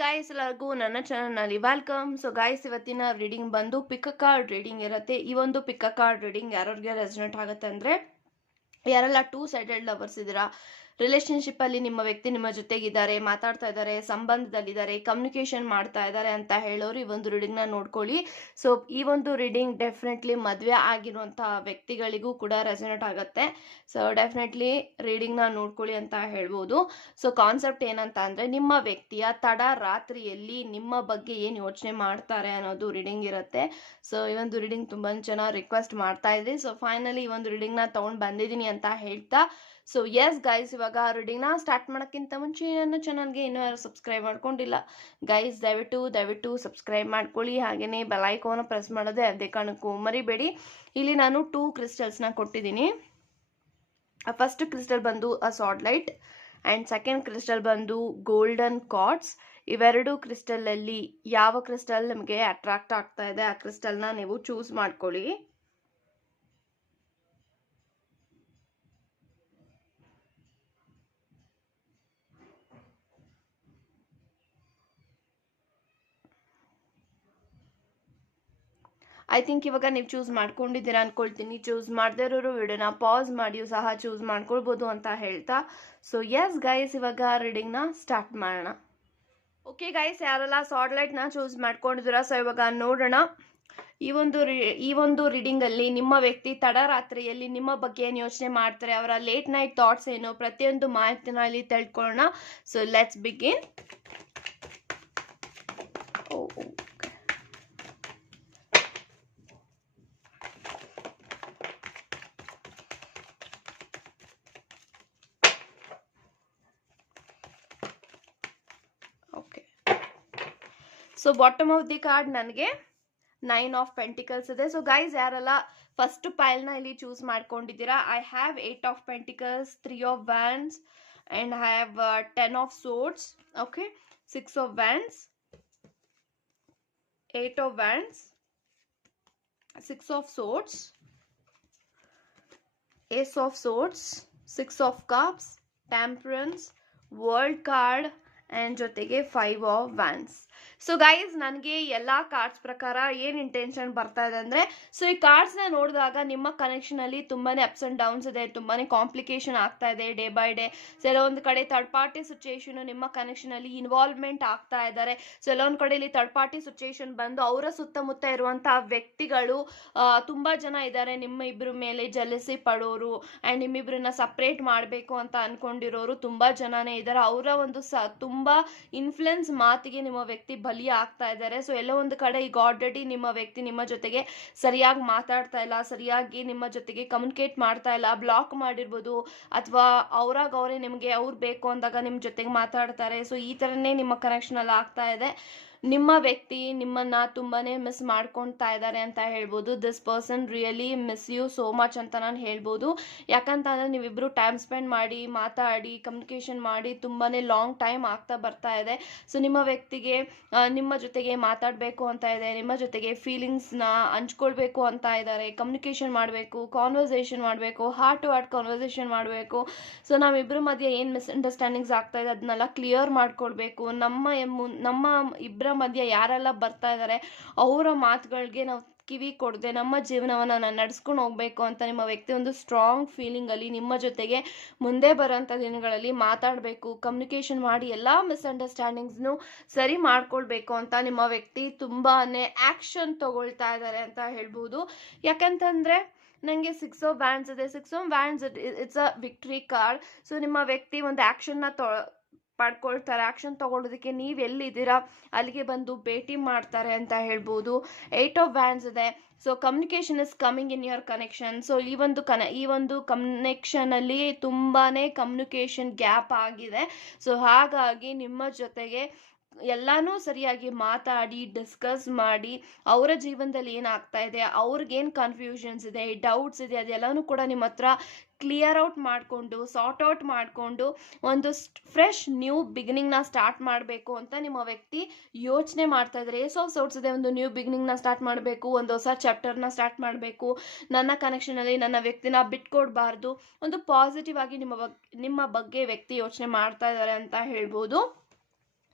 Guys, ಎಲ್ಲರಿಗೂ ನನ್ನ ಚಾನಲ್ನಲ್ಲಿ ವೆಲ್ಕಮ್. ಸೊ ಗಾಯ್ಸ್, ಇವತ್ತಿನ ರೀಡಿಂಗ್ ಬಂದು ಪಿಕ್ ಕಾರ್ಡ್ ರೀಡಿಂಗ್ ಇರುತ್ತೆ. ಈ ಒಂದು ಪಿಕ್ ಕಾರ್ಡ್ ರೀಡಿಂಗ್ ಯಾರಿಗೆ ರೆಸನೇಟ್ ಆಗುತ್ತೆ ಅಂದರೆ, ಯಾರೆಲ್ಲ ಟೂ ಸೈಡೆಡ್ ಲವರ್ಸ್ ಇದ್ದೀರಾ, ರಿಲೇಶನ್ಶಿಪ್ ಅಲ್ಲಿ ನಿಮ್ಮ ವ್ಯಕ್ತಿ ನಿಮ್ಮ ಜೊತೆಗಿದ್ದಾರೆ, ಮಾತಾಡ್ತಾ ಇದ್ದಾರೆ, ಸಂಬಂಧದಲ್ಲಿದ್ದಾರೆ, ಕಮ್ಯುನಿಕೇಶನ್ ಮಾಡ್ತಾ ಇದ್ದಾರೆ ಅಂತ ಹೇಳೋರು ಈ ಒಂದು ರೀಡಿಂಗ್ ನ ನೋಡ್ಕೊಳ್ಳಿ. ಸೊ ಈ ಒಂದು ರೀಡಿಂಗ್ ಡೆಫಿನೆಟ್ಲಿ ಮದುವೆ ಆಗಿರುವಂತಹ ವ್ಯಕ್ತಿಗಳಿಗೂ ಕೂಡ ರೆಸನೇಟ್ ಆಗುತ್ತೆ. ಸೊ ಡೆಫಿನೆಟ್ಲಿ ರೀಡಿಂಗ್ ನ ನೋಡ್ಕೊಳ್ಳಿ ಅಂತ ಹೇಳ್ಬೋದು. ಸೊ ಕಾನ್ಸೆಪ್ಟ್ ಏನಂತ ಅಂದ್ರೆ, ನಿಮ್ಮ ವ್ಯಕ್ತಿಯ ತಡ ರಾತ್ರಿಯಲ್ಲಿ ನಿಮ್ಮ ಬಗ್ಗೆ ಏನ್ ಯೋಚನೆ ಮಾಡ್ತಾರೆ ಅನ್ನೋದು ರೀಡಿಂಗ್ ಇರುತ್ತೆ. ಸೊ ಈ ಒಂದು ರೀಡಿಂಗ್ ತುಂಬಾ ಜನ ರಿಕ್ವೆಸ್ಟ್ ಮಾಡ್ತಾ ಇದ್ರಿ. ಸೊ ಫೈನಲಿ ಈ ಒಂದು ರೀಡಿಂಗ್ ನ ತಗೊಂಡ್ ಬಂದಿದ್ದೀನಿ ಅಂತ ಹೇಳ್ತಾ, ಸೊ ಎಸ್ ಗೈಸ್, ಇವಾಗ ರೀಡಿಂಗ್ ನ ಸ್ಟಾರ್ಟ್ ಮಾಡೋಕ್ಕಿಂತ ಮುಂಚೆ ನನ್ನ ಚಾನಲ್ಗೆ ಇನ್ನೂ ಯಾರು ಸಬ್ಸ್ಕ್ರೈಬ್ ಮಾಡ್ಕೊಂಡಿಲ್ಲ ಗೈಸ್, ದಯವಿಟ್ಟು ಸಬ್ಸ್ಕ್ರೈಬ್ ಮಾಡ್ಕೊಳ್ಳಿ. ಹಾಗೇನೆ ಬೆಲ್ ಐಕಾನ್ ಪ್ರೆಸ್ ಮಾಡೋದೇ ಅದೇ ಕಾರಣಕ್ಕೂ ಮರಿಬೇಡಿ. ಇಲ್ಲಿ ನಾನು 2 ಕ್ರಿಸ್ಟಲ್ಸ್ನ ಕೊಟ್ಟಿದ್ದೀನಿ. ಫಸ್ಟ್ ಕ್ರಿಸ್ಟಲ್ ಬಂದು ಸಾಡ್ ಲೈಟ್ ಆ್ಯಂಡ್ ಸೆಕೆಂಡ್ ಕ್ರಿಸ್ಟಲ್ ಬಂದು ಗೋಲ್ಡನ್ ಕಾರ್ಡ್ಸ್. ಇವೆರಡು ಕ್ರಿಸ್ಟಲ್ ಅಲ್ಲಿ ಯಾವ ಕ್ರಿಸ್ಟಲ್ ನಿಮಗೆ ಅಟ್ರಾಕ್ಟ್ ಆಗ್ತಾ ಇದೆ ಆ ಕ್ರಿಸ್ಟಲ್ನ ನೀವು ಚೂಸ್ ಮಾಡ್ಕೊಳ್ಳಿ. ಐ ಥಿಂಕ್ ಇವಾಗ ನೀವು ಚೂಸ್ ಮಾಡ್ಕೊಂಡಿದ್ದೀರಾ ಅನ್ಕೊಳ್ತೀನಿ. ಚೂಸ್ ಮಾಡದೇ ಇರೋರು ವಿಡಿಯೋನ ಪಾಸ್ ಮಾಡಿಯೂ ಸಹ ಚೂಸ್ ಮಾಡ್ಕೊಳ್ಬೋದು ಅಂತ ಹೇಳ್ತಾ, ಸೊ ಎಸ್ ಗೈಸ್, ಇವಾಗ ರೀಡಿಂಗ್ನ ಸ್ಟಾರ್ಟ್ ಮಾಡೋಣ. ಓಕೆ ಗೈಸ್, ಯಾರೆಲ್ಲ ಸಾಡ್ ಲೈಟ್ನ ಚೂಸ್ ಮಾಡ್ಕೊಂಡಿದ್ದೀರಾ, ಸೊ ಇವಾಗ ನೋಡೋಣ. ಈ ಒಂದು ರೀಡಿಂಗ್ ಅಲ್ಲಿ ನಿಮ್ಮ ವ್ಯಕ್ತಿ ತಡರಾತ್ರಿಯಲ್ಲಿ ನಿಮ್ಮ ಬಗ್ಗೆ ಏನು ಯೋಚನೆ ಮಾಡ್ತಾರೆ, ಅವರ ಲೇಟ್ ನೈಟ್ ಥಾಟ್ಸ್ ಏನು, ಪ್ರತಿಯೊಂದು ಮಾಹಿತಿನ ಇಲ್ಲಿ ತಿಳ್ಕೊಳ್ಳೋಣ. So let's begin. So bottom of the card ನನಗೆ 9 ಆಫ್ ಪೆಂಟಿಕಲ್ಸ್ ಇದೆ. ಸೊ ಗೈಸ್, ಯಾರೆಲ್ಲ ಫಸ್ಟ್ ಪೈಲ್ನ ಇಲ್ಲಿ ಚೂಸ್ ಮಾಡ್ಕೊಂಡಿದ್ದೀರಾ, I have 8 of pentacles, 3 of wands and I have 10 of swords. Okay, 6 of wands, 8 of wands, 6 of swords, ace of swords, 6 of cups, temperance, world card and ಜೊತೆಗೆ 5 of wands. So guys, ನನಗೆ ಎಲ್ಲ cards ಪ್ರಕಾರ ಏನು intention ಬರ್ತಾ ಇದೆ ಅಂದರೆ, so ಈ ಕಾರ್ಡ್ಸ್ನ ನೋಡಿದಾಗ ನಿಮ್ಮ ಕನೆಕ್ಷನಲ್ಲಿ ತುಂಬಾ ಅಪ್ಸ್ ಆ್ಯಂಡ್ ಡೌನ್ಸ್ ಇದೆ, ತುಂಬಾ ಕಾಂಪ್ಲಿಕೇಶನ್ ಆಗ್ತಾ ಇದೆ ಡೇ ಬೈ ಡೇ. ಸೊ ಎಲ್ಲೊಂದು ಕಡೆ ಥರ್ಡ್ ಪಾರ್ಟಿ ಸಿಚುಯೇಷನು ನಿಮ್ಮ ಕನೆಕ್ಷನಲ್ಲಿ ಇನ್ವಾಲ್ವ್ಮೆಂಟ್ ಆಗ್ತಾ ಇದ್ದಾರೆ. ಸೊ ಎಲ್ಲೊಂದು ಕಡೆಯಲ್ಲಿ ಥರ್ಡ್ ಪಾರ್ಟಿ ಸಿಚುಯೇಷನ್ ಬಂದು ಅವರ ಸುತ್ತಮುತ್ತ ಇರುವಂತಹ ವ್ಯಕ್ತಿಗಳು ತುಂಬ ಜನ ಇದ್ದಾರೆ ನಿಮ್ಮ ಇಬ್ಬರ ಮೇಲೆ ಜಲಸಿ ಪಡೋರು ಆ್ಯಂಡ್ ನಿಮ್ಮಿಬ್ಬರನ್ನ ಸಪ್ರೇಟ್ ಮಾಡಬೇಕು ಅಂತ ಅನ್ಕೊಂಡಿರೋರು ತುಂಬ ಜನನೇ ಇದ್ದಾರೆ. ಅವರ ಒಂದು ತುಂಬ ಇನ್ಫ್ಲುಯೆನ್ಸ್ ಮಾತಿಗೆ ನಿಮ್ಮ ವ್ಯಕ್ತಿ ಬಲಿ ಆಗ್ತಾ ಇದ್ದಾರೆ. ಸೊ ಎಲ್ಲೋ ಒಂದು ಕಡೆ ಈಗ ಆಲ್ರೆಡಿ ನಿಮ್ಮ ವ್ಯಕ್ತಿ ನಿಮ್ಮ ಜೊತೆಗೆ ಸರಿಯಾಗಿ ಮಾತಾಡ್ತಾ ಇಲ್ಲ, ಸರಿಯಾಗಿ ನಿಮ್ಮ ಜೊತೆಗೆ ಕಮ್ಯುನಿಕೇಟ್ ಮಾಡ್ತಾ ಇಲ್ಲ, ಬ್ಲಾಕ್ ಮಾಡಿರ್ಬೋದು, ಅಥವಾ ಅವರೇ ನಿಮಗೆ ಅವ್ರು ಬೇಕು ಅಂದಾಗ ನಿಮ್ಮ ಜೊತೆಗೆ ಮಾತಾಡ್ತಾರೆ. ಸೊ ಈ ಥರನೇ ನಿಮ್ಮ ಕನೆಕ್ಷನ್ ಅಲ್ಲಿ ಆಗ್ತಾ ಇದೆ. ನಿಮ್ಮ ವ್ಯಕ್ತಿ ನಿಮ್ಮನ್ನ ತುಂಬಾನೇ ಮಿಸ್ ಮಾಡ್ಕೊಳ್ತಾ ಇದ್ದಾರೆ ಅಂತ ಹೇಳ್ಬೋದು. This person really miss you so much ಅಂತ ನಾನು ಹೇಳ್ಬೋದು. ಯಾಕಂತಂದ್ರೆ ನೀವಿಬ್ರು ಟೈಮ್ ಸ್ಪೆಂಡ್ ಮಾಡಿ, ಮಾತಾಡಿ, ಕಮ್ಯುನಿಕೇಶನ್ ಮಾಡಿ ತುಂಬಾನೇ ಲಾಂಗ್ ಟೈಮ್ ಆಗ್ತಾ ಬರ್ತಾ ಇದೆ. ಸೊ ನಿಮ್ಮ ವ್ಯಕ್ತಿಗೆ ನಿಮ್ಮ ಜೊತೆಗೆ ಮಾತಾಡಬೇಕು ಅಂತ ಇದೆ, ನಿಮ್ಮ ಜೊತೆಗೆ ಫೀಲಿಂಗ್ಸ್ನ ಹಂಚ್ಕೊಳ್ಬೇಕು ಅಂತ ಇದ್ದಾರೆ, ಕಮ್ಯುನಿಕೇಶನ್ ಮಾಡಬೇಕು, ಕಾನ್ವರ್ಸೇಷನ್ ಮಾಡಬೇಕು, ಹಾರ್ಟ್ ಟು ಹಾರ್ಟ್ ಕಾನ್ವರ್ಸೇಷನ್ ಮಾಡಬೇಕು. ಸೊ ನಾವಿಬ್ಬರ ಮಧ್ಯೆ ಏನು ಮಿಸ್ಅಂಡರ್ಸ್ಟ್ಯಾಂಡಿಂಗ್ಸ್ ಆಗ್ತಾ ಇದೆ ಅದನ್ನೆಲ್ಲ ಕ್ಲಿಯರ್ ಮಾಡ್ಕೊಳ್ಬೇಕು. ನಮ್ಮ ಇಬ್ಬರ ಮಧ್ಯೆ ಯಾರೆಲ್ಲ ಬರ್ತಾ ಇದ್ದಾರೆ ಅವರ ಮಾತುಗಳಿಗೆ ನಾವು ಕಿವಿ ಕೊಡದೆ ನಮ್ಮ ಜೀವನವನ್ನು ನಡೆಸ್ಕೊಂಡು ಹೋಗ್ಬೇಕು ಅಂತ ನಿಮ್ಮ ವ್ಯಕ್ತಿ ಒಂದು ಸ್ಟ್ರಾಂಗ್ ಫೀಲಿಂಗ್ ಅಲ್ಲಿ ನಿಮ್ಮ ಜೊತೆಗೆ ಮುಂದೆ ಬರೋಂಥ ದಿನಗಳಲ್ಲಿ ಮಾತಾಡಬೇಕು, ಕಮ್ಯುನಿಕೇಶನ್ ಮಾಡಿ ಎಲ್ಲ ಮಿಸ್ಅಂಡರ್ಸ್ಟ್ಯಾಂಡಿಂಗ್ಸ್ನು ಸರಿ ಮಾಡ್ಕೊಳ್ಬೇಕು ಅಂತ ನಿಮ್ಮ ವ್ಯಕ್ತಿ ತುಂಬಾನೇ ಆಕ್ಷನ್ ತಗೊಳ್ತಾ ಇದ್ದಾರೆ ಅಂತ ಹೇಳ್ಬೋದು. ಯಾಕಂತಂದ್ರೆ ನನಗೆ 6 ಆಫ್ ವ್ಯಾಂಡ್ಸ್ ಇದೆ. 6 of wands it's a victory card. So ನಿಮ್ಮ ವ್ಯಕ್ತಿ ಒಂದು ಆಕ್ಷನ್ನ ಪಡ್ಕೊಳ್ತಾರೆ. ಆಕ್ಷನ್ ತಗೊಳ್ಳೋದಕ್ಕೆ ನೀವು ಎಲ್ಲಿದ್ದೀರಾ ಅಲ್ಲಿಗೆ ಬಂದು ಭೇಟಿ ಮಾಡ್ತಾರೆ ಅಂತ ಹೇಳ್ಬೋದು. 8 ಆಫ್ ವ್ಯಾಂಡ್ಸ್ ಇದೆ. So communication is coming in your connection. So ಈ ಒಂದು ಕನೆಕ್ಷನ್ ಅಲ್ಲಿ ತುಂಬಾನೇ ಕಮ್ಯುನಿಕೇಶನ್ ಗ್ಯಾಪ್ ಆಗಿದೆ. ಸೊ ಹಾಗಾಗಿ ನಿಮ್ಮ ಜೊತೆಗೆ ಎಲ್ಲಾನು ಸರಿಯಾಗಿ ಮಾತಾಡಿ ಡಿಸ್ಕಸ್ ಮಾಡಿ ಅವರ ಜೀವನದಲ್ಲಿ ಏನಾಗ್ತಾ ಇದೆ, ಅವ್ರಿಗೇನು ಕನ್ಫ್ಯೂಷನ್ಸ್ ಇದೆ, ಡೌಟ್ಸ್ ಇದೆ, ಅದೆಲ್ಲನೂ ಕೂಡ ನಿಮ್ಮ ಹತ್ರ ಕ್ಲಿಯರ್ ಔಟ್ ಮಾಡಿಕೊಂಡು ಸಾರ್ಟ್ ಔಟ್ ಮಾಡಿಕೊಂಡು ಒಂದು ಫ್ರೆಶ್ ನ್ಯೂ ಬಿಗಿನಿಂಗ್ನ ಸ್ಟಾರ್ಟ್ ಮಾಡಬೇಕು ಅಂತ ನಿಮ್ಮ ವ್ಯಕ್ತಿ ಯೋಚನೆ ಮಾಡ್ತಾ ಇದ್ದಾರೆ. ಏಸ್ ಆಫ್ ಸೋರ್ಟ್ಸ್ ಇದೆ, ಒಂದು ನ್ಯೂ ಬಿಗಿನಿಂಗ್ನ ಸ್ಟಾರ್ಟ್ ಮಾಡಬೇಕು, ಒಂದು ಹೊಸ ಚಾಪ್ಟರ್ನ ಸ್ಟಾರ್ಟ್ ಮಾಡಬೇಕು, ನನ್ನ ಕನೆಕ್ಷನಲ್ಲಿ ನನ್ನ ವ್ಯಕ್ತಿನ ಬಿಟ್ಕೊಡ್ಬಾರ್ದು, ಒಂದು ಪಾಸಿಟಿವ್ ಆಗಿ ನಿಮ್ಮ ಬಗ್ಗೆ ವ್ಯಕ್ತಿ ಯೋಚನೆ ಮಾಡ್ತಾ ಇದ್ದಾರೆ ಅಂತ ಹೇಳ್ಬೋದು.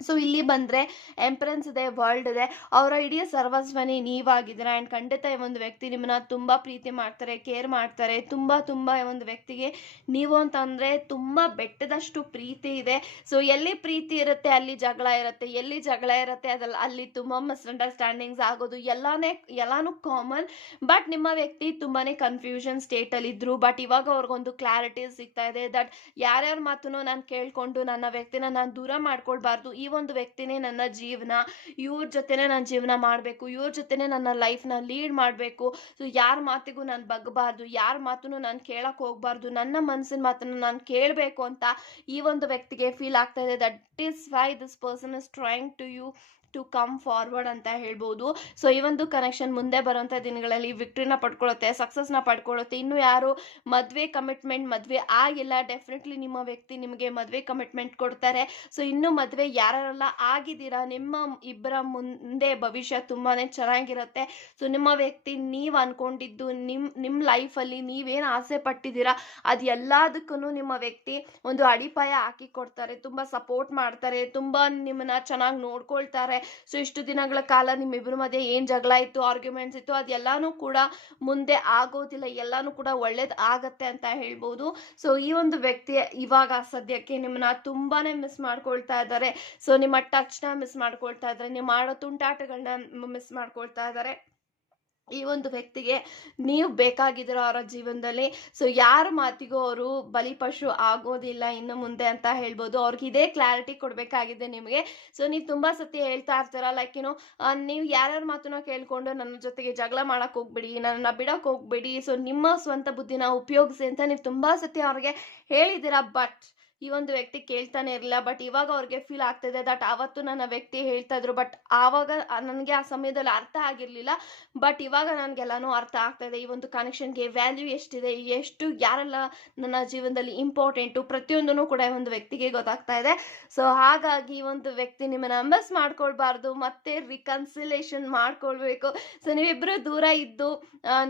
ಸೊ ಇಲ್ಲಿ ಬಂದರೆ ಎಂಪ್ರೆನ್ಸ್ ಇದೆ, ವರ್ಲ್ಡ್ ಇದೆ, ಅವರ ಇಡೀ ಸರ್ವಸ್ವನೇ ನೀವಾಗಿದ್ದೀರಾ. ಆ್ಯಂಡ್ ಖಂಡಿತ ಈ ಒಂದು ವ್ಯಕ್ತಿ ನಿಮ್ಮನ್ನ ತುಂಬ ಪ್ರೀತಿ ಮಾಡ್ತಾರೆ, ಕೇರ್ ಮಾಡ್ತಾರೆ. ತುಂಬ ಈ ಒಂದು ವ್ಯಕ್ತಿಗೆ ನೀವು ಅಂತಂದರೆ ತುಂಬ ಬೆಟ್ಟದಷ್ಟು ಪ್ರೀತಿ ಇದೆ. ಸೊ ಎಲ್ಲಿ ಪ್ರೀತಿ ಇರುತ್ತೆ ಅಲ್ಲಿ ಜಗಳ ಇರುತ್ತೆ, ಎಲ್ಲಿ ಜಗಳ ಇರುತ್ತೆ ಅಲ್ಲಿ ತುಂಬ ಮಿಸ್ಅಂಡರ್ಸ್ಟ್ಯಾಂಡಿಂಗ್ಸ್ ಆಗೋದು ಎಲ್ಲಾನು ಕಾಮನ್. ಬಟ್ ನಿಮ್ಮ ವ್ಯಕ್ತಿ ತುಂಬಾ ಕನ್ಫ್ಯೂಷನ್ ಸ್ಟೇಟಲ್ಲಿದ್ದರು. ಬಟ್ ಇವಾಗ ಅವ್ರಿಗೊಂದು ಕ್ಲಾರಿಟಿ ಸಿಗ್ತಾ ಇದೆ ದಟ್ ಯಾರ್ಯಾರ ಮಾತನ್ನು ನಾನು ಕೇಳಿಕೊಂಡು ನನ್ನ ವ್ಯಕ್ತಿನ ನಾನು ದೂರ ಮಾಡ್ಕೊಳ್ಬಾರ್ದು. ಈ ಒಂದು ವ್ಯಕ್ತಿನೇ ನನ್ನ ಜೀವನ, ಇವ್ರ ಜೊತೆನೇ ನಾನು ಜೀವನ ಮಾಡಬೇಕು, ಇವ್ರ ಜೊತೆನೇ ನನ್ನ ಲೈಫ್ನ ಲೀಡ್ ಮಾಡಬೇಕು. ಸೊ ಯಾರ ಮಾತಿಗೂ ನಾನು ಬಗ್ಗಬಾರ್ದು, ಯಾರ ಮಾತನ್ನು ನಾನು ಕೇಳಕ್ಕೆ ಹೋಗ್ಬಾರ್ದು, ನನ್ನ ಮನಸ್ಸಿನ ಮಾತನ್ನು ನಾನು ಕೇಳಬೇಕು ಅಂತ ಈ ಒಂದು ವ್ಯಕ್ತಿಗೆ ಫೀಲ್ ಆಗ್ತಾ ಇದೆ. That is why this person is trying to you to come forward ಅಂತ ಹೇಳ್ಬೋದು. ಸೊ ಈ ಒಂದು ಕನೆಕ್ಷನ್ ಮುಂದೆ ಬರುವಂಥ ದಿನಗಳಲ್ಲಿ ವಿಕ್ಟ್ರಿನ ಪಡ್ಕೊಳ್ಳುತ್ತೆ, ಸಕ್ಸಸ್ನ ಪಡ್ಕೊಳ್ಳುತ್ತೆ. ಇನ್ನು ಯಾರು ಮದುವೆ ಆಗಿಲ್ಲ, ಡೆಫಿನೆಟ್ಲಿ ನಿಮ್ಮ ವ್ಯಕ್ತಿ ನಿಮಗೆ ಮದುವೆ ಕಮಿಟ್ಮೆಂಟ್ ಕೊಡ್ತಾರೆ. ಸೊ ಇನ್ನು ಮದುವೆ ಯಾರೆಲ್ಲ ಆಗಿದ್ದೀರಾ, ನಿಮ್ಮ ಇಬ್ಬರ ಮುಂದೆ ಭವಿಷ್ಯ ತುಂಬಾ ಚೆನ್ನಾಗಿರುತ್ತೆ. ಸೊ ನಿಮ್ಮ ವ್ಯಕ್ತಿ ನೀವು ಅನ್ಕೊಂಡಿದ್ದು ನಿಮ್ಮ ಲೈಫಲ್ಲಿ ನೀವೇನು ಆಸೆ ಪಟ್ಟಿದ್ದೀರಾ ಅದು ಎಲ್ಲದಕ್ಕೂ ನಿಮ್ಮ ವ್ಯಕ್ತಿ ಒಂದು ಅಡಿಪಾಯ ಹಾಕಿ ಕೊಡ್ತಾರೆ, ತುಂಬ ಸಪೋರ್ಟ್ ಮಾಡ್ತಾರೆ, ತುಂಬ ನಿಮ್ಮನ್ನ ಚೆನ್ನಾಗಿ ನೋಡ್ಕೊಳ್ತಾರೆ. ಸೊ ಇಷ್ಟು ದಿನಗಳ ಕಾಲ ನಿಮ್ಮಿಬ್ಬರ ಮಧ್ಯೆ ಏನು ಜಗಳ ಇತ್ತು, ಆರ್ಗ್ಯುಮೆಂಟ್ಸ್ ಇತ್ತು, ಅದೆಲ್ಲಾನು ಕೂಡ ಮುಂದೆ ಆಗೋದಿಲ್ಲ, ಎಲ್ಲಾನು ಕೂಡ ಒಳ್ಳೇದು ಆಗತ್ತೆ ಅಂತ ಹೇಳ್ಬೋದು. ಸೊ ಈ ಒಂದು ವ್ಯಕ್ತಿ ಇವಾಗ ಸದ್ಯಕ್ಕೆ ನಿಮ್ಮನ್ನ ತುಂಬಾನೇ ಮಿಸ್ ಮಾಡ್ಕೊಳ್ತಾ ಇದ್ದಾರೆ. ಸೊ ನಿಮ್ಮ ಟಚ್ನ ಮಿಸ್ ಮಾಡ್ಕೊಳ್ತಾ ಇದ್ದಾರೆ, ನೀವು ಮಾಡೋ ತುಂಟಾಟಗಳನ್ನ ಮಿಸ್ ಮಾಡ್ಕೊಳ್ತಾ ಇದ್ದಾರೆ. ಈ ಒಂದು ವ್ಯಕ್ತಿಗೆ ನೀವು ಬೇಕಾಗಿದ್ದೀರೋ ಅವರ ಜೀವನದಲ್ಲಿ. ಸೊ ಯಾರ ಮಾತಿಗೂ ಅವರು ಬಲಿಪಶು ಆಗೋದಿಲ್ಲ ಇನ್ನು ಮುಂದೆ ಅಂತ ಹೇಳ್ಬೋದು. ಅವ್ರಿಗೆ ಇದೇ ಕ್ಲಾರಿಟಿ ಕೊಡಬೇಕಾಗಿದೆ ನಿಮಗೆ. ಸೊ ನೀವು ತುಂಬ ಸತಿ ಹೇಳ್ತಾ ಇರ್ತೀರ ಲೈಕ್ ನೀವು ಯಾರ್ಯಾರ ಮಾತನ್ನ ಕೇಳ್ಕೊಂಡು ನನ್ನ ಜೊತೆಗೆ ಜಗಳ ಮಾಡಕ್ಕೆ ಹೋಗ್ಬೇಡಿ, ನನ್ನ ಬಿಡಕ್ಕೆ ಹೋಗ್ಬೇಡಿ, ಸೊ ನಿಮ್ಮ ಸ್ವಂತ ಬುದ್ಧಿನ ಉಪಯೋಗಿಸಿ ಅಂತ ನೀವು ತುಂಬ ಸತಿ ಅವ್ರಿಗೆ ಹೇಳಿದ್ದೀರಾ. ಬಟ್ ಈ ಒಂದು ವ್ಯಕ್ತಿ ಕೇಳ್ತಾನೆ ಇರಲಿಲ್ಲ. ಬಟ್ ಇವಾಗ ಅವ್ರಿಗೆ ಫೀಲ್ ಆಗ್ತಿದೆ ದಟ್ ಅವತ್ತು ನನ್ನ ವ್ಯಕ್ತಿ ಹೇಳ್ತಾ ಇದ್ರು, ಬಟ್ ಆವಾಗ ನನಗೆ ಆ ಸಮಯದಲ್ಲಿ ಅರ್ಥ ಆಗಿರಲಿಲ್ಲ. ಬಟ್ ಇವಾಗ ನನಗೆಲ್ಲನೂ ಅರ್ಥ ಆಗ್ತಾ ಇದೆ. ಈ ಒಂದು ಕನೆಕ್ಷನ್ಗೆ ವ್ಯಾಲ್ಯೂ ಎಷ್ಟಿದೆ, ಎಷ್ಟು ಯಾರೆಲ್ಲ ನನ್ನ ಜೀವನದಲ್ಲಿ ಇಂಪಾರ್ಟೆಂಟು, ಪ್ರತಿಯೊಂದೂ ಕೂಡ ಈ ಒಂದು ವ್ಯಕ್ತಿಗೆ ಗೊತ್ತಾಗ್ತಾ ಇದೆ. ಸೊ ಹಾಗಾಗಿ ಈ ಒಂದು ವ್ಯಕ್ತಿ ನಿಮ್ಮನ್ನ ಮಿಸ್ ಮಾಡ್ಕೊಳ್ಬಾರ್ದು, ಮತ್ತೆ ರಿಕನ್ಸಿಲೇಷನ್ ಮಾಡ್ಕೊಳ್ಬೇಕು. ಸೊ ನೀವಿಬ್ಬರು ದೂರ ಇದ್ದು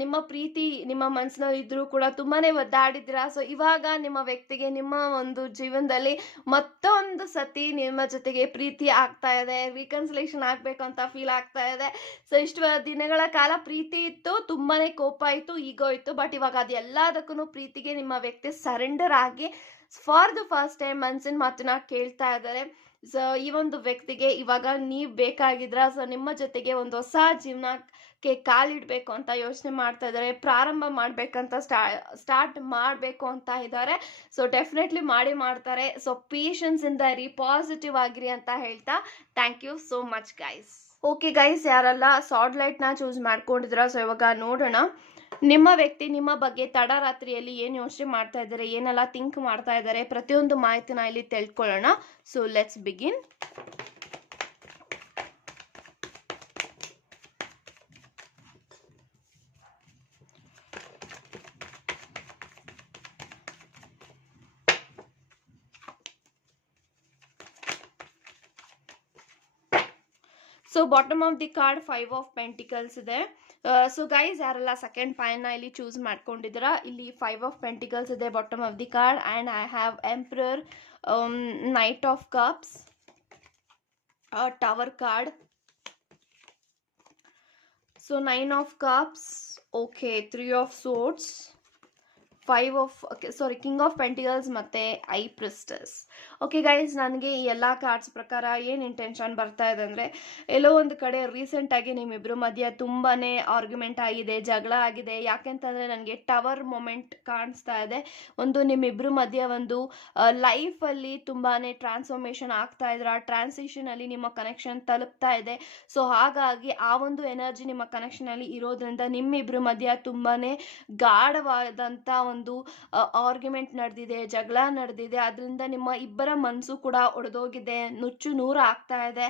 ನಿಮ್ಮ ಪ್ರೀತಿ ನಿಮ್ಮ ಮನಸ್ಸಿನಲ್ಲಿ ಇದ್ರೂ ಕೂಡ ತುಂಬಾನೇ ಒದ್ದಾಡಿದ್ದೀರಾ. ಸೊ ಇವಾಗ ನಿಮ್ಮ ವ್ಯಕ್ತಿಗೆ ನಿಮ್ಮ ಒಂದು ಜೀವನದಲ್ಲಿ ಮತ್ತೊಂದು ಸತಿ ನಿಮ್ಮ ಜೊತೆಗೆ ಪ್ರೀತಿ ಆಗ್ತಾ ಇದೆ, ರಿಕನ್ಸಿಲೇಷನ್ ಆಗ್ಬೇಕು ಅಂತ ಫೀಲ್ ಆಗ್ತಾ ಇದೆ. ಸೊ ಇಷ್ಟು ದಿನಗಳ ಕಾಲ ಪ್ರೀತಿ ಇತ್ತು, ತುಂಬಾನೇ ಕೋಪ ಇತ್ತು, ಈಗೋ ಇತ್ತು. ಬಟ್ ಇವಾಗ ಅದೆಲ್ಲದಕ್ಕೂ ಪ್ರೀತಿಗೆ ನಿಮ್ಮ ವ್ಯಕ್ತಿ ಸರೆಂಡರ್ ಆಗಿ ಫಾರ್ ದ ಫಸ್ಟ್ ಟೈಮ್ ಮನ್ಸಿನ ಮಾತನ್ನ ಕೇಳ್ತಾ ಇದ್ದಾರೆ. ಸೊ ಈ ಒಂದು ವ್ಯಕ್ತಿಗೆ ಇವಾಗ ನೀವು ಬೇಕಾಗಿದ್ರ. ಸೊ ನಿಮ್ಮ ಜೊತೆಗೆ ಒಂದು ಹೊಸ ಜೀವನಕ್ಕೆ ಕಾಲಿಡಬೇಕು ಅಂತ ಯೋಚನೆ ಮಾಡ್ತಾ ಇದ್ದಾರೆ, ಪ್ರಾರಂಭ ಮಾಡ್ಬೇಕಂತ ಸ್ಟಾರ್ಟ್ ಮಾಡಬೇಕು ಅಂತ ಇದ್ದಾರೆ. ಸೊ ಡೆಫಿನೆಟ್ಲಿ ಮಾಡ್ತಾರೆ. ಸೊ ಪೇಷನ್ಸ್ ಇಂದ ಇರಿ, ಪಾಸಿಟಿವ್ ಆಗಿರಿ ಅಂತ ಹೇಳ್ತಾ thank you so much guys. Okay guys, ಯಾರೆಲ್ಲ ಸಾಡ್ ಲೈಟ್ನ ಚೂಸ್ ಮಾಡ್ಕೊಂಡಿದ್ರ, ಸೊ ಇವಾಗ ನೋಡೋಣ ನಿಮ್ಮ ವ್ಯಕ್ತಿ ನಿಮ್ಮ ಬಗ್ಗೆ ತಡರಾತ್ರಿಯಲ್ಲಿ ಏನು ಯೋಚನೆ ಮಾಡ್ತಾ ಇದ್ದಾರೆ, ಏನೆಲ್ಲ ಥಿಂಕ್ ಮಾಡ್ತಾ ಇದ್ದಾರೆ, ಪ್ರತಿಯೊಂದು ಮಾಹಿತಿನ ಇಲ್ಲಿ ತಿಳ್ಕೊಳ್ಳೋಣ. So let's begin. So bottom of the card 5 of pentacles ಇದೆ. ಸೊ ಗೈಸ್, ಯಾರೆಲ್ಲ ಸೆಕೆಂಡ್ ಪಾಯಿಂಟ್ನ ಇಲ್ಲಿ ಚೂಸ್ ಮಾಡ್ಕೊಂಡಿದ್ದೀರಾ, ಇಲ್ಲಿ 5 ಆಫ್ ಪೆಂಟಿಕಲ್ಸ್ ಇದೆ bottom of the card. And I have emperor, knight of cups, tower card. So 9 of cups, okay, 3 of swords, 5 of king of pentacles ಮತ್ತು high priestess. Okay guys, ನನಗೆ ಈ ಎಲ್ಲ cards ಪ್ರಕಾರ ಏನು intention ಬರ್ತಾ ಇದೆ ಅಂದರೆ, ಎಲ್ಲೋ ಒಂದು ಕಡೆ ರೀಸೆಂಟಾಗಿ ನಿಮ್ಮಿಬ್ಬರ ಮಧ್ಯೆ ತುಂಬಾ ಆರ್ಗ್ಯುಮೆಂಟ್ ಆಗಿದೆ, ಜಗಳ ಆಗಿದೆ. ಯಾಕೆಂತಂದರೆ ನನಗೆ ಟವರ್ ಮೊಮೆಂಟ್ ಕಾಣಿಸ್ತಾ ಇದೆ. ಒಂದು ನಿಮ್ಮಿಬ್ಬರ ಮಧ್ಯೆ ಒಂದು ಲೈಫಲ್ಲಿ ತುಂಬಾ ಟ್ರಾನ್ಸ್ಫಾರ್ಮೇಷನ್ ಆಗ್ತಾ ಇದ್ರೆ, ಆ ಟ್ರಾನ್ಸಿಷನಲ್ಲಿ ನಿಮ್ಮ ಕನೆಕ್ಷನ್ ತಲುಪ್ತಾ ಇದೆ. ಸೊ ಹಾಗಾಗಿ ಆ ಒಂದು ಎನರ್ಜಿ ನಿಮ್ಮ ಕನೆಕ್ಷನಲ್ಲಿ ಇರೋದ್ರಿಂದ ನಿಮ್ಮಿಬ್ಬರ ಮಧ್ಯೆ ತುಂಬಾ ಗಾಢವಾದಂಥ ಒಂದು ಆರ್ಗ್ಯುಮೆಂಟ್ ನಡೆದಿದೆ, ಜಗಳ ನಡೆದಿದೆ. ಅದರಿಂದ ನಿಮ್ಮ ಇಬ್ಬರ ಮನಸ್ಸು ಕೂಡ ಒಡೆದೋಗಿದೆ, ನುಚ್ಚು ನೂರು ಆಗ್ತಾ ಇದೆ.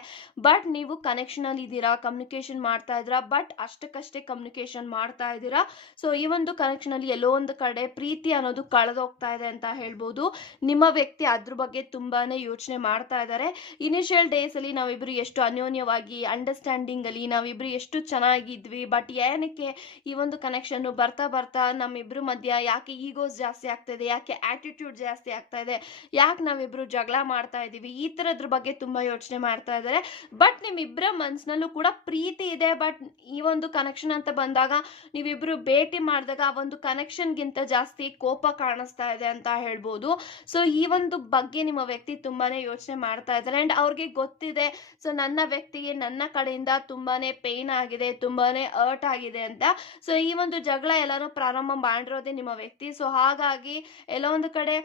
ಬಟ್ ನೀವು ಕನೆಕ್ಷನಲ್ಲಿ ಇದ್ದೀರಾ, ಕಮ್ಯುನಿಕೇಶನ್ ಮಾಡ್ತಾ ಇದ್ದೀರಾ, ಬಟ್ ಅಷ್ಟಕ್ಕಷ್ಟೇ ಕಮ್ಯುನಿಕೇಶನ್ ಮಾಡ್ತಾ ಇದ್ದೀರಾ. ಸೊ ಈ ಒಂದು ಕನೆಕ್ಷನಲ್ಲಿ ಎಲ್ಲೋ ಒಂದು ಕಡೆ ಪ್ರೀತಿ ಅನ್ನೋದು ಕಳೆದೋಗ್ತಾ ಇದೆ ಅಂತ ಹೇಳ್ಬೋದು. ನಿಮ್ಮ ವ್ಯಕ್ತಿ ಅದ್ರ ಬಗ್ಗೆ ತುಂಬಾನೇ ಯೋಚನೆ ಮಾಡ್ತಾ ಇದ್ದಾರೆ. ಇನಿಷಿಯಲ್ ಡೇಸಲ್ಲಿ ನಾವಿಬ್ರು ಎಷ್ಟು ಅನ್ಯೋನ್ಯವಾಗಿ ಅಂಡರ್ಸ್ಟ್ಯಾಂಡಿಂಗ್ ಅಲ್ಲಿ ನಾವಿಬ್ರು ಎಷ್ಟು ಚೆನ್ನಾಗಿದ್ವಿ, ಬಟ್ ಏನಕ್ಕೆ ಈ ಒಂದು ಕನೆಕ್ಷನ್ ಬರ್ತಾ ಬರ್ತಾ ನಮ್ಮಿಬ್ರ ಮಧ್ಯ ಯಾಕೆ ಈಗೋಸ್ ಜಾಸ್ತಿ ಆಗ್ತಾ ಇದೆ, ಯಾಕೆ ಆಟಿಟ್ಯೂಡ್ ಜಾಸ್ತಿ ಆಗ್ತಾ ಇದೆ, ಯಾಕೆ ನಾವಿಬ್ರು ಜಗಳ ಮಾಡ್ತಾ ಇದೀವಿ, ಈ ತರದ್ರ ಬಗ್ಗೆ ತುಂಬಾ ಯೋಚನೆ ಮಾಡ್ತಾ ಇದ್ದಾರೆ. ಬಟ್ ನಿಮ್ಮಿಬ್ಬರ ಮನ್ಸಿನಲ್ಲೂ ಕೂಡ ಪ್ರೀತಿ ಇದೆ. ಬಟ್ ಈ ಒಂದು ಕನೆಕ್ಷನ್ ಅಂತ ಬಂದಾಗ ನೀವಿಬ್ರು ಭೇಟಿ ಮಾಡಿದಾಗ ಆ ಒಂದು ಕನೆಕ್ಷನ್ಗಿಂತ ಜಾಸ್ತಿ ಕೋಪ ಕಾಣಿಸ್ತಾ ಇದೆ ಅಂತ ಹೇಳ್ಬೋದು. ಸೊ ಈ ಒಂದು ಬಗ್ಗೆ ನಿಮ್ಮ ವ್ಯಕ್ತಿ ತುಂಬಾನೇ ಯೋಚನೆ ಮಾಡ್ತಾ ಇದ್ದಾರೆ. ಅಂಡ್ ಅವ್ರಿಗೆ ಗೊತ್ತಿದೆ, ಸೊ ನನ್ನ ವ್ಯಕ್ತಿಗೆ ನನ್ನ ಕಡೆಯಿಂದ ತುಂಬಾನೇ ಪೇನ್ ಆಗಿದೆ, ತುಂಬಾನೇ ಹರ್ಟ್ ಆಗಿದೆ ಅಂತ. ಸೊ ಈ ಒಂದು ಜಗಳ ಎಲ್ಲಾನು ಪ್ರಾರಂಭ ಮಾಡಿರೋದೇ ನಿಮ್ಮ ವ್ಯಕ್ತಿ. ಸೊ ಹಾಗಾಗಿ ಎಲ್ಲೋ ಒಂದು ಕಡೆ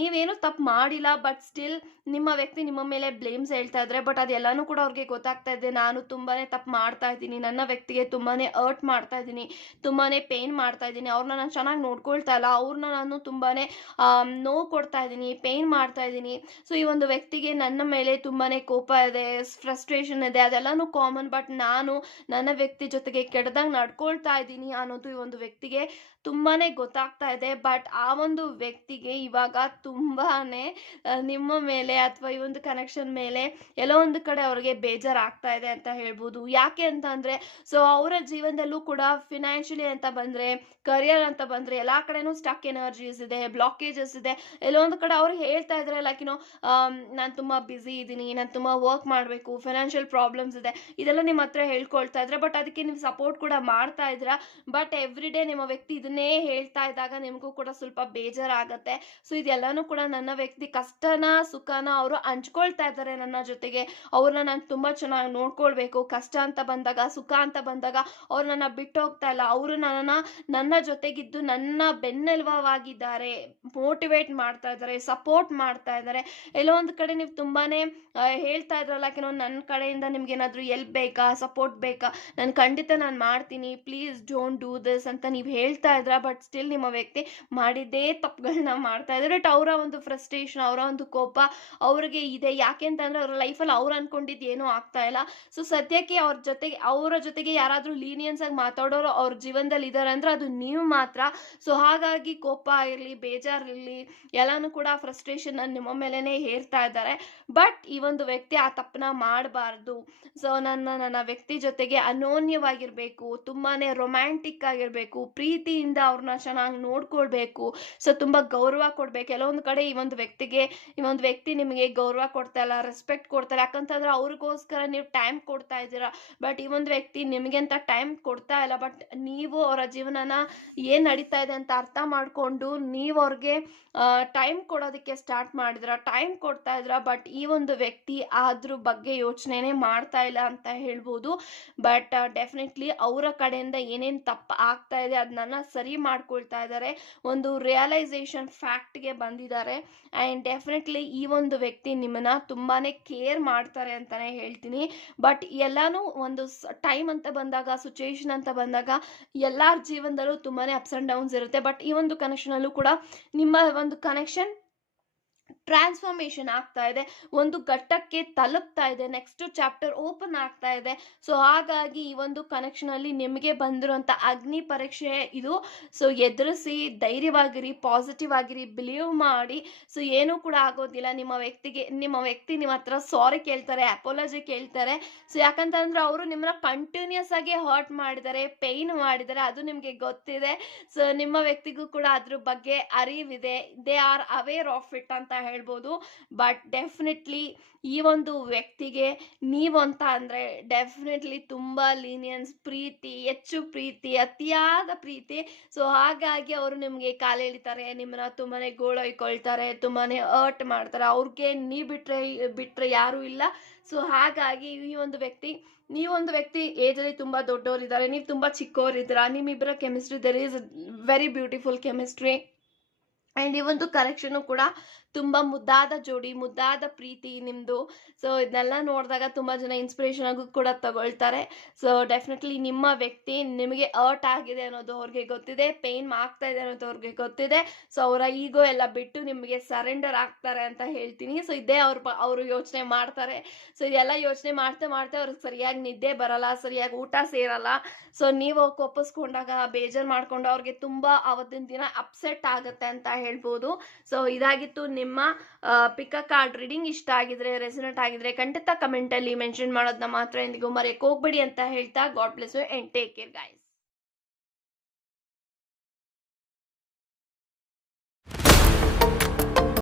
ನೀವೇನು ತಪ್ಪು ಮಾಡಿಲ್ಲ, ಬಟ್ ಸ್ಟಿಲ್ ನಿಮ್ಮ ವ್ಯಕ್ತಿ ನಿಮ್ಮ ಮೇಲೆ ಬ್ಲೇಮ್ಸ್ ಹೇಳ್ತಾ ಇದ್ರೆ. ಬಟ್ ಅದೆಲ್ಲಾನು ಕೂಡ ಅವ್ರಿಗೆ ಗೊತ್ತಾಗ್ತಾ ಇದೆ, ನಾನು ತುಂಬಾನೇ ತಪ್ಪು ಮಾಡ್ತಾ ಇದ್ದೀನಿ, ನನ್ನ ವ್ಯಕ್ತಿಗೆ ತುಂಬಾನೇ ಹರ್ಟ್ ಮಾಡ್ತಾ ಇದ್ದೀನಿ, ತುಂಬಾನೇ ಪೇನ್ ಮಾಡ್ತಾ ಇದ್ದೀನಿ, ಅವ್ರನ್ನ ನಾನು ಚೆನ್ನಾಗಿ ನೋಡ್ಕೊಳ್ತಾ ಇಲ್ಲ, ಅವ್ರನ್ನ ನಾನು ತುಂಬಾನೇ ನೋವು ಕೊಡ್ತಾ ಇದ್ದೀನಿ, ಪೇನ್ ಮಾಡ್ತಾ ಇದ್ದೀನಿ. ಸೊ ಈ ಒಂದು ವ್ಯಕ್ತಿಗೆ ನನ್ನ ಮೇಲೆ ತುಂಬಾನೇ ಕೋಪ ಇದೆ, ಫ್ರಸ್ಟ್ರೇಷನ್ ಇದೆ, ಅದೆಲ್ಲಾನು ಕಾಮನ್. ಬಟ್ ನಾನು ನನ್ನ ವ್ಯಕ್ತಿ ಜೊತೆಗೆ ಕೆಟ್ಟದಾಗ ನಡ್ಕೊಳ್ತಾ ಇದ್ದೀನಿ ಅನ್ನೋದು ಈ ಒಂದು ವ್ಯಕ್ತಿಗೆ ತುಂಬಾನೇ ಗೊತ್ತಾಗ್ತಾ ಇದೆ. ಬಟ್ ಆ ಒಂದು ವ್ಯಕ್ತಿಗೆ ಇವಾಗ ತುಂಬಾನೇ ನಿಮ್ಮ ಮೇಲೆ ಅಥವಾ ಈ ಒಂದು ಕನೆಕ್ಷನ್ ಮೇಲೆ ಎಲ್ಲೋ ಒಂದು ಕಡೆ ಅವ್ರಿಗೆ ಬೇಜಾರಾಗ್ತಾ ಇದೆ ಅಂತ ಹೇಳ್ಬೋದು. ಯಾಕೆ ಅಂತ ಅಂದ್ರೆ, ಸೊ ಅವರ ಜೀವನದಲ್ಲೂ ಕೂಡ ಫಿನಾನ್ಷಿಯಲಿ ಅಂತ ಬಂದ್ರೆ, ಕರಿಯರ್ ಅಂತ ಬಂದ್ರೆ ಎಲ್ಲಾ ಕಡೆನೂ ಸ್ಟಕ್ ಎನರ್ಜೀಸ್ ಇದೆ, ಬ್ಲಾಕೇಜಸ್ ಇದೆ. ಎಲ್ಲೋ ಒಂದು ಕಡೆ ಅವ್ರು ಹೇಳ್ತಾ ಇದ್ರೆ ಲೈಕ್ ನಾನು ತುಂಬಾ ಬಿಸಿ ಇದ್ದೀನಿ, ನಾನು ತುಂಬಾ ವರ್ಕ್ ಮಾಡಬೇಕು, ಫಿನಾನ್ಷಿಯಲ್ ಪ್ರಾಬ್ಲಮ್ಸ್ ಇದೆ, ಇದೆಲ್ಲ ನಿಮ್ಮ ಹತ್ರ ಹೇಳ್ಕೊಳ್ತಾ ಇದ್ರೆ. ಬಟ್ ಅದಕ್ಕೆ ನೀವು ಸಪೋರ್ಟ್ ಕೂಡ ಮಾಡ್ತಾ ಇದ್ದೀರಾ. ಬಟ್ ಎವ್ರಿ ಡೇ ನಿಮ್ಮ ವ್ಯಕ್ತಿ ಇದನ್ನೇ ಹೇಳ್ತಾ ಇದ್ದಾಗ ನಿಮಗೂ ಕೂಡ ಸ್ವಲ್ಪ ಬೇಜಾರಾಗತ್ತೆ. ಸೊ ಇದೆಲ್ಲಾನು ಕೂಡ ನನ್ನ ವ್ಯಕ್ತಿ ಕಷ್ಟನ ಸುಖನ ಅವರು ಹಂಚ್ಕೊಳ್ತಾ ಇದ್ದಾರೆ ನನ್ನ ಜೊತೆಗೆ. ಅವ್ರನ್ನ ನಾನು ತುಂಬಾ ಚೆನ್ನಾಗಿ ನೋಡ್ಕೊಳ್ಬೇಕು, ಕಷ್ಟ ಅಂತ ಬಂದಾಗ, ಸುಖ ಅಂತ ಬಂದಾಗ ಅವ್ರು ನನ್ನ ಬಿಟ್ಟು ಹೋಗ್ತಾ ಇಲ್ಲ, ಅವರು ನನ್ನ ಜೊತೆಗಿದ್ದು ನನ್ನ ಬೆನ್ನೆಲುಬಾಗಿದ್ದಾರೆ, ಮೋಟಿವೇಟ್ ಮಾಡ್ತಾ ಇದ್ದಾರೆ, ಸಪೋರ್ಟ್ ಮಾಡ್ತಾ ಇದ್ದಾರೆ. ಎಲ್ಲೋ ಒಂದು ಕಡೆ ನೀವು ತುಂಬಾನೇ ಹೇಳ್ತಾ ಇದ್ರಲ್ಲ, ನನ್ನ ಕಡೆಯಿಂದ ನಿಮ್ಗೆ ಏನಾದ್ರು ಎಲ್ಪ್ ಬೇಕಾ, ಸಪೋರ್ಟ್ ಬೇಕಾ, ನಾನು ಖಂಡಿತ ನಾನು ಮಾಡ್ತೀನಿ, ಪ್ಲೀಸ್ ಡೋಂಟ್ ಡೂ ದಿಸ್ ಅಂತ ನೀವು ಹೇಳ್ತಾ ಇದ್ರ. ಬಟ್ ಸ್ಟಿಲ್ ನಿಮ್ಮ ವ್ಯಕ್ತಿ ಮಾಡಿದ್ದೇ ತಪ್ಪುಗಳನ್ನ ಮಾಡ್ತಾ ಇದ್ದಾರೆ. ಬಟ್ ಅವರ ಒಂದು ಫ್ರಸ್ಟ್ರೇಷನ್, ಅವರ ಒಂದು ಕೋಪ ಅವ್ರಿಗೆ ಇದೆ. ಯಾಕೆ ಅಂತಂದ್ರೆ ಅವ್ರ ಲೈಫಲ್ಲಿ ಅವ್ರು ಅನ್ಕೊಂಡಿದ್ದು ಏನೂ ಆಗ್ತಾ ಇಲ್ಲ. ಸೊ ಸದ್ಯಕ್ಕೆ ಅವರ ಜೊತೆಗೆ ಯಾರಾದ್ರೂ ಲೀನಿಯನ್ಸ್ ಆಗಿ ಮಾತಾಡೋರು ಅವ್ರ ಜೀವನದಲ್ಲಿ ಇದಾರೆ ಅಂದ್ರೆ ಅದು ನೀವು ಮಾತ್ರ. ಸೊ ಹಾಗಾಗಿ ಕೋಪ ಇರಲಿ, ಬೇಜಾರಿರಲಿ, ಎಲ್ಲಾನು ಕೂಡ ಫ್ರಸ್ಟ್ರೇಷನ್ ನಿಮ್ಮ ಮೇಲೆನೆ ಹೇರ್ತಾ ಇದ್ದಾರೆ. ಬಟ್ ಈ ಒಂದು ವ್ಯಕ್ತಿ ಆ ತಪ್ಪನ ಮಾಡಬಾರ್ದು. ಸೊ ನನ್ನ ವ್ಯಕ್ತಿ ಜೊತೆಗೆ ಅನ್ಯೋನ್ಯವಾಗಿರ್ಬೇಕು, ತುಂಬಾನೇ ರೊಮ್ಯಾಂಟಿಕ್ ಆಗಿರ್ಬೇಕು, ಪ್ರೀತಿಯಿಂದ ಅವ್ರನ್ನ ಚೆನ್ನಾಗಿ ನೋಡ್ಕೊಳ್ಬೇಕು. ಸೊ ತುಂಬಾ ಗೌರವ ಕೊಡ್ಬೇಕು. ಕೆಲವೊಂದು ಕಡೆ ಈ ಒಂದು ವ್ಯಕ್ತಿ ನಿಮಗೆ ಗೌರವ ಕೊಡ್ತಾ ಇಲ್ಲ, ರೆಸ್ಪೆಕ್ಟ್ ಕೊಡ್ತಾರೆ. ಯಾಕಂತಂದ್ರೆ ಅವ್ರಿಗೋಸ್ಕರ ನೀವು ಟೈಮ್ ಕೊಡ್ತಾ ಇದ್ದೀರಾ. ಬಟ್ ಈ ಒಂದು ವ್ಯಕ್ತಿ ನಿಮಗೆ ಅಂತ ಟೈಮ್ ಕೊಡ್ತಾ ಇಲ್ಲ. ಬಟ್ ನೀವು ಅವರ ಜೀವನನ ಏನ್ ನಡೀತಾ ಇದೆ ಅಂತ ಅರ್ಥ ಮಾಡ್ಕೊಂಡು ನೀವು ಅವ್ರಿಗೆ ಟೈಮ್ ಕೊಡೋದಕ್ಕೆ ಸ್ಟಾರ್ಟ್ ಮಾಡಿದ್ರ, ಟೈಮ್ ಕೊಡ್ತಾ ಇದ್ರ. ಬಟ್ ಈ ಒಂದು ವ್ಯಕ್ತಿ ಅದ್ರ ಬಗ್ಗೆ ಯೋಚನೆನೇ ಮಾಡ್ತಾ ಇಲ್ಲ ಅಂತ ಹೇಳ್ಬೋದು. ಬಟ್ ಡೆಫಿನೆಟ್ಲಿ ಅವರ ಕಡೆಯಿಂದ ಏನೇನು ತಪ್ಪು ಆಗ್ತಾ ಇದೆ ಅದನ್ನ ಸರಿ ಮಾಡ್ಕೊಳ್ತಾ ಇದ್ದಾರೆ, ಒಂದು ರಿಯಲೈಸೇಷನ್ ಫ್ಯಾಕ್ಟ್ಗೆ ಬಂದಿದ್ದಾರೆ. ಆ್ಯಂಡ್ ಡೆಫಿನೆಟ್ಲಿ ಈ ಒಂದು ವ್ಯಕ್ತಿ ನಿಮ್ಮನ್ನ ತುಂಬಾನೇ ಕೇರ್ ಮಾಡ್ತಾರೆ ಅಂತಾನೆ ಹೇಳ್ತೀನಿ. ಬಟ್ ಎಲ್ಲಾನು ಒಂದು ಟೈಮ್ ಅಂತ ಬಂದಾಗ, ಸಿಚುವೇಶನ್ ಅಂತ ಬಂದಾಗ ಎಲ್ಲಾರ ಜೀವನದಲ್ಲೂ ತುಂಬಾನೇ ಅಪ್ಸ್ ಅಂಡ್ ಡೌನ್ಸ್ ಇರುತ್ತೆ. ಬಟ್ ಈ ಒಂದು ಕನೆಕ್ಷನ್ ಅಲ್ಲೂ ಕೂಡ ನಿಮ್ಮ ಒಂದು ಕನೆಕ್ಷನ್ ಟ್ರಾನ್ಸ್ಫಾರ್ಮೇಶನ್ ಆಗ್ತಾ ಇದೆ, ಒಂದು ಘಟ್ಟಕ್ಕೆ ತಲುಪ್ತಾ ಇದೆ, ನೆಕ್ಸ್ಟ್ ಚಾಪ್ಟರ್ ಓಪನ್ ಆಗ್ತಾ ಇದೆ. ಸೊ ಹಾಗಾಗಿ ಈ ಒಂದು ಕನೆಕ್ಷನ್ ಅಲ್ಲಿ ನಿಮಗೆ ಬಂದಿರುವಂತ ಅಗ್ನಿ ಪರೀಕ್ಷೆ ಇದು. ಸೊ ಎದುರಿಸಿ, ಧೈರ್ಯವಾಗಿರಿ, ಪಾಸಿಟಿವ್ ಆಗಿರಿ, ಬಿಲೀವ್ ಮಾಡಿ. ಸೊ ಏನೂ ಕೂಡ ಆಗೋದಿಲ್ಲ. ನಿಮ್ಮ ವ್ಯಕ್ತಿ ನಿಮ್ಮ ಹತ್ರ ಸಾರಿ ಕೇಳ್ತಾರೆ, ಅಪಾಲಜಿ ಕೇಳ್ತಾರೆ. ಸೊ ಯಾಕಂತಂದ್ರೆ ಅವರು ನಿಮ್ಮನ್ನ ಕಂಟಿನ್ಯೂಸ್ ಆಗಿ ಹರ್ಟ್ ಮಾಡಿದ್ದಾರೆ, ಪೇನ್ ಮಾಡಿದ್ದಾರೆ, ಅದು ನಿಮ್ಗೆ ಗೊತ್ತಿದೆ. ಸೊ ನಿಮ್ಮ ವ್ಯಕ್ತಿಗೂ ಕೂಡ ಅದ್ರ ಬಗ್ಗೆ ಅರಿವಿದೆ, they are aware of it ಅಂತ ಹೇಳ್ಬೋದು. ಬಟ್ ಡೆಫಿನೆಟ್ಲಿ ಈ ಒಂದು ವ್ಯಕ್ತಿಗೆ ನೀವು ಅಂತ ಅಂದ್ರೆ ಡೆಫಿನೆಟ್ಲಿ ತುಂಬಾ ಲೀನಿಯನ್ಸ್, ಪ್ರೀತಿ, ಹೆಚ್ಚು ಪ್ರೀತಿ, ಅತಿಯಾದ ಪ್ರೀತಿ. ಸೊ ಹಾಗಾಗಿ ಅವರು ನಿಮ್ಗೆ ಕಾಲೆಳಿತಾರೆ, ನಿಮ್ಮನ್ನ ತುಂಬಾನೇ ಗೋಳೊಯ್ಕೊಳ್ತಾರೆ, ತುಂಬಾನೇ ಹರ್ಟ್ ಮಾಡ್ತಾರೆ. ಅವ್ರಿಗೆ ನೀವು ಬಿಟ್ರೆ ಯಾರು ಇಲ್ಲ. ಸೊ ಹಾಗಾಗಿ ನೀವೊಂದು ವ್ಯಕ್ತಿ ಏಜ್ ಅಲ್ಲಿ ತುಂಬಾ ದೊಡ್ಡವರಿದ್ದಾರೆ, ನೀವು ತುಂಬಾ ಚಿಕ್ಕವರಿದ್ದೀರಾ, ನಿಮ್ಮಿಬ್ಬರ chemistry there is very beautiful chemistry. And ಈ ಒಂದು ಕರೆಕ್ಷನು ಕೂಡ ತುಂಬ ಮುದ್ದಾದ ಜೋಡಿ, ಮುದ್ದಾದ ಪ್ರೀತಿ ನಿಮ್ಮದು. ಸೊ ಇದನ್ನೆಲ್ಲ ನೋಡಿದಾಗ ತುಂಬ ಜನ ಇನ್ಸ್ಪಿರೇಷನ್ ಆಗು ಕೂಡ ತಗೊಳ್ತಾರೆ. ಸೊ ಡೆಫಿನೆಟ್ಲಿ ನಿಮ್ಮ ವ್ಯಕ್ತಿ ನಿಮಗೆ ಹರ್ಟ್ ಆಗಿದೆ ಅನ್ನೋದು ಅವ್ರಿಗೆ ಗೊತ್ತಿದೆ, ಪೇನ್ ಆಗ್ತಾ ಇದೆ ಅನ್ನೋದು ಅವ್ರಿಗೆ ಗೊತ್ತಿದೆ. ಸೊ ಅವರ ಈಗೋ ಎಲ್ಲ ಬಿಟ್ಟು ನಿಮಗೆ ಸರೆಂಡರ್ ಆಗ್ತಾರೆ ಅಂತ ಹೇಳ್ತೀನಿ. ಸೊ ಇದೇ ಅವರು ಯೋಚನೆ ಮಾಡ್ತಾರೆ. ಸೊ ಇದೆಲ್ಲ ಯೋಚನೆ ಮಾಡ್ತಾ ಅವ್ರಿಗೆ ಸರಿಯಾಗಿ ನಿದ್ದೆ ಬರಲ್ಲ, ಸರಿಯಾಗಿ ಊಟ ಸೇರಲ್ಲ. ಸೊ ನೀವು ಕೋಪಿಸ್ಕೊಂಡಾಗ, ಬೇಜಾರು ಮಾಡ್ಕೊಂಡು ಅವ್ರಿಗೆ ತುಂಬ ಆವತ್ತಿನ ದಿನ ಅಪ್ಸೆಟ್ ಆಗುತ್ತೆ ಅಂತ ಹೇಳ್ಬೋದು. ಸೊ ಇದಾಗಿತ್ತು ನಿಮ್ಮ ಪಿಕ್ ಅ ಕಾರ್ಡ್ ರೀಡಿಂಗ್. ಇಷ್ಟ ಆಗಿದ್ರೆ, ರೆಸನೇಟ್ ಆಗಿದ್ರೆ ಖಂಡಿತ ಕಮೆಂಟ್ ಅಲ್ಲಿ ಮೆನ್ಷನ್ ಮಾಡೋದನ್ನ ಮಾತ್ರ ಎಂದಿಗೂ ಮರೆಯಕ್ಕೆ ಹೋಗ್ಬೇಡಿ ಅಂತ ಹೇಳ್ತಾ God bless you and take care guys.